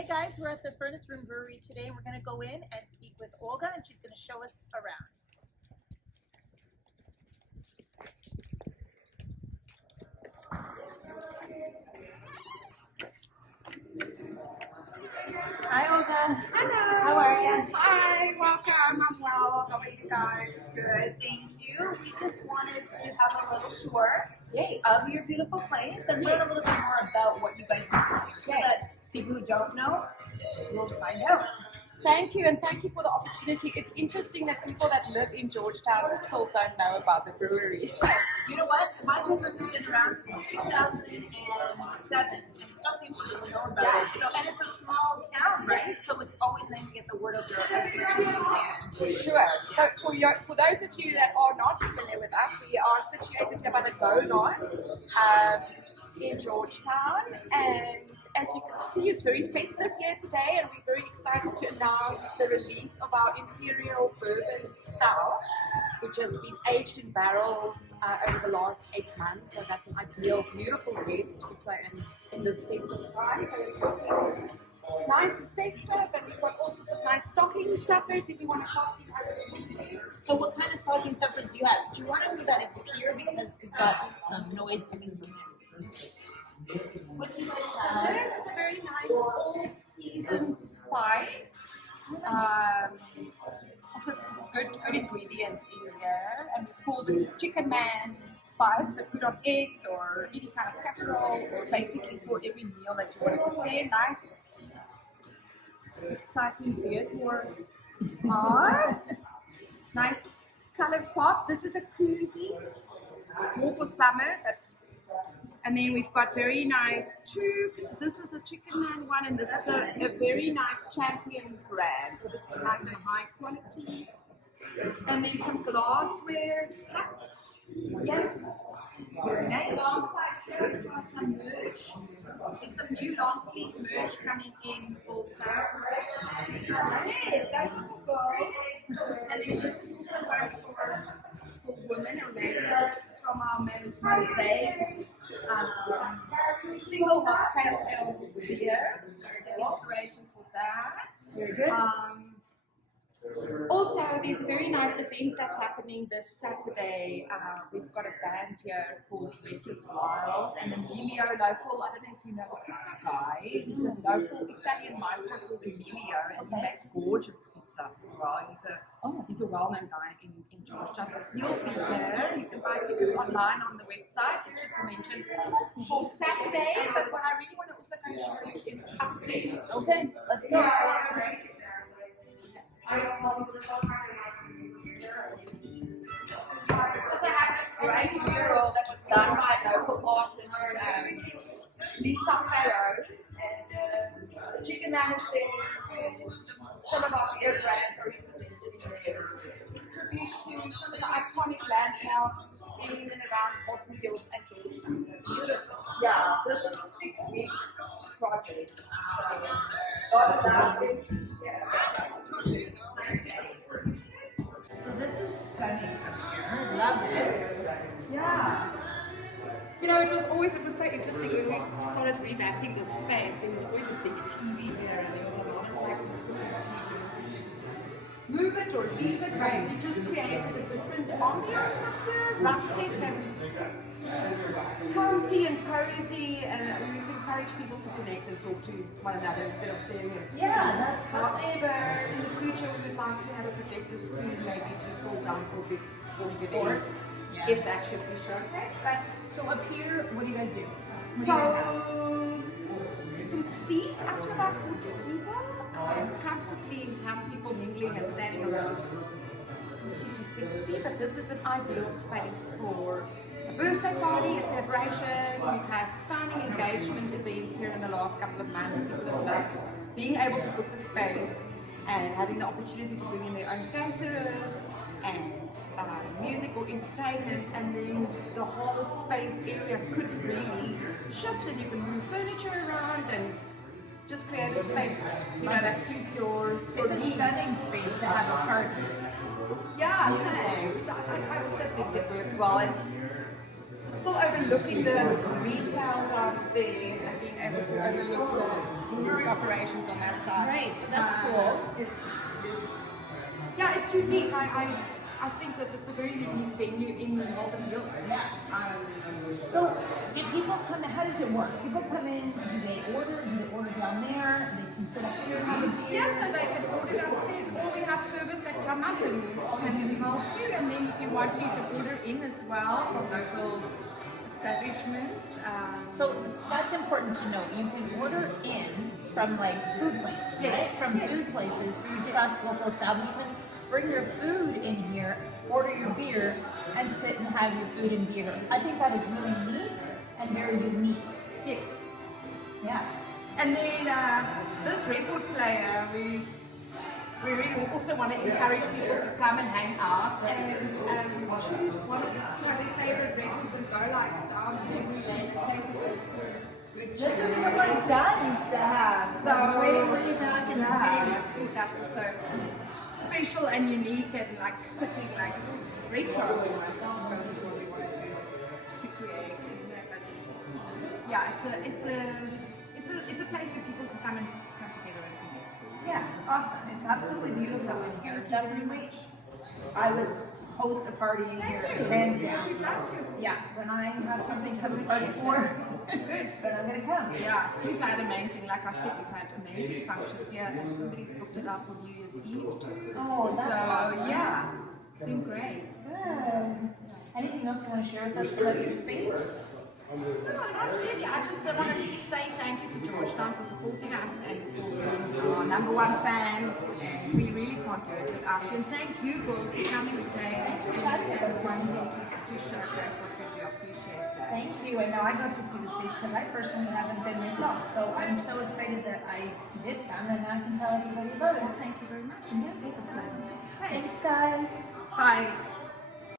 Hey guys, we're at the Room Brewery today. We're going to go in and speak with Olga, and she's going to show us around. Hi Olga. Hello. How are you? Hi, welcome. I'm well. How are you guys? Good, thank you. We just wanted to have a little tour Yay. of your beautiful place and learn a little bit more about what you guys do so that people who don't know will find out. Thank you, and thank you for the opportunity. It's interesting that people that live in Georgetown still don't know about the brewery. So. You know what? My business has been around since 2007, and some people don't know about it. So, and it's a small town, right? So it's always nice to get the word out there as much as you can. Sure. So for those of you that are not familiar with us, we are situated here by the Go Lot in Georgetown, and as you can see, it's very festive here today, and we're very excited to announce the release of our Imperial Bourbon Stout, which has been aged in barrels over the last 8 months. So that's an ideal, beautiful gift also in this festive time. So it's looking nice and festive, and we've got all sorts of nice stocking stuffers if you want to pop these out. So what kind of stocking stuffers do you have? Do you want to move that in here because we've got some noise coming from there? What do you guys have? So this is a very nice all-season spice. Also some good ingredients in here, and we've called it Chicken Man spice, but good on eggs or any kind of casserole, or basically for every meal that you want to prepare. Nice, exciting beer for us. Nice colored pop. This is a koozie, more for summer, but. And then we've got very nice toques. This is a Chicken Man one, and this is a very nice Champion brand. So this is nice and high quality. And then some glassware cups. Yes. Very nice. Alongside here, we've got some merch. There's some new long sleeve merch coming in also. Yes, those are for girls. And then this is also one for women or ladies. It's from our mosaic. Single hop pale ale beer. That's the inspiration for that. Very good. Also, there's a very nice event that's happening this Saturday. We've got a band here called Rick's Wild, and Emilio, local, I don't know if you know the pizza guy, he's a local Italian maestro called Emilio, and he makes gorgeous pizzas as well. He's a well-known guy in Georgetown, so he'll be here. You can buy tickets online on the website. It's just to mention for Saturday, but what I really want to also go and show you is upstairs. Okay, let's go. I also have this great mural that was done by local artist Lisa Fellows, and the Chicken Man is there, and some of our beer brands are represented in there. It's a tribute to some of the iconic landmarks in and around Boston Hills and Georgetown. Beautiful. Yeah, this was a 6-week project. So this is stunning up here. Love it. Yeah. You know, it was so interesting when we started revamping this space. There was always a big TV here, and there was a lot of like move it or leave it, right? We just created a different ambiance up here, rustic and comfy and cozy, and we encourage people to connect and talk to one another instead of staring at screen. Yeah, that's However, in the future we would like to have a projector screen maybe to pull down for big sporting events, if that should be showcased. But So up here, what do you guys do? so you can seat up to about 40 people and comfortably have people mingling and standing around 50 to 60, but this is an ideal space for a birthday party, a celebration. We've had stunning engagement events here in the last couple of months. People have loved being able to book the space and having the opportunity to bring in their own caterers and music or entertainment, and then the whole space area could really shift, and you can move furniture around and just create a space, that suits your It's a needs. stunning space to have a party. Yeah, thanks. I also think it works well, and still overlooking the retail downstairs and being able to overlook brewery operations on that side. Right, so that's cool. Yeah, it's unique. I think that it's a very unique venue in Walton Hills. So, do people come in? How does it work? People come in, do they order? Do they order down there? They can sit up here and have a beer? Yeah, so they can order downstairs, or we have service that come up and can help you. And then if you want to, you can order in as well from local establishments. So that's important to know. You can order in from like food places, Yes, right? From yes. food places, food trucks, local establishments. Bring your food in here, order your beer, and sit and have your food and beer. I think that is really neat and very unique. Yes. Yeah. And then this record player, we really also want to encourage people to come and hang out and choose one of their favorite records and go like down memory lane in case it goes for good. This is what my dad used to have. So way back in the day. I think that's also special and unique and like fitting, like retro almost, I suppose is what we wanted to create. But yeah, it's a place where people can come together and connect. Yeah, awesome. It's absolutely beautiful in here. Definitely, I would host a party in here, hands down. We'd love to. Yeah, when I have something to have a party for, Good. but I'm gonna come. Yeah, we've had amazing, like I said, we've had amazing functions here, and somebody's booked it up for New Year's Eve too. Oh, that's so awesome. yeah, it's been great. Good. Anything else you want to share with us about your space? No, not really. I just want to say thank you to Georgetown for supporting us and for being our number one fans. And we really can't do it without you. And thank you, girls, for coming today and wanting to showcase what we do. I appreciate that. Thank you. I know I got to see the space because I personally haven't been myself, so I'm so excited that I did come and I can tell everybody about it. Thank you very much. Yes. Excellent. Thanks, guys. Bye.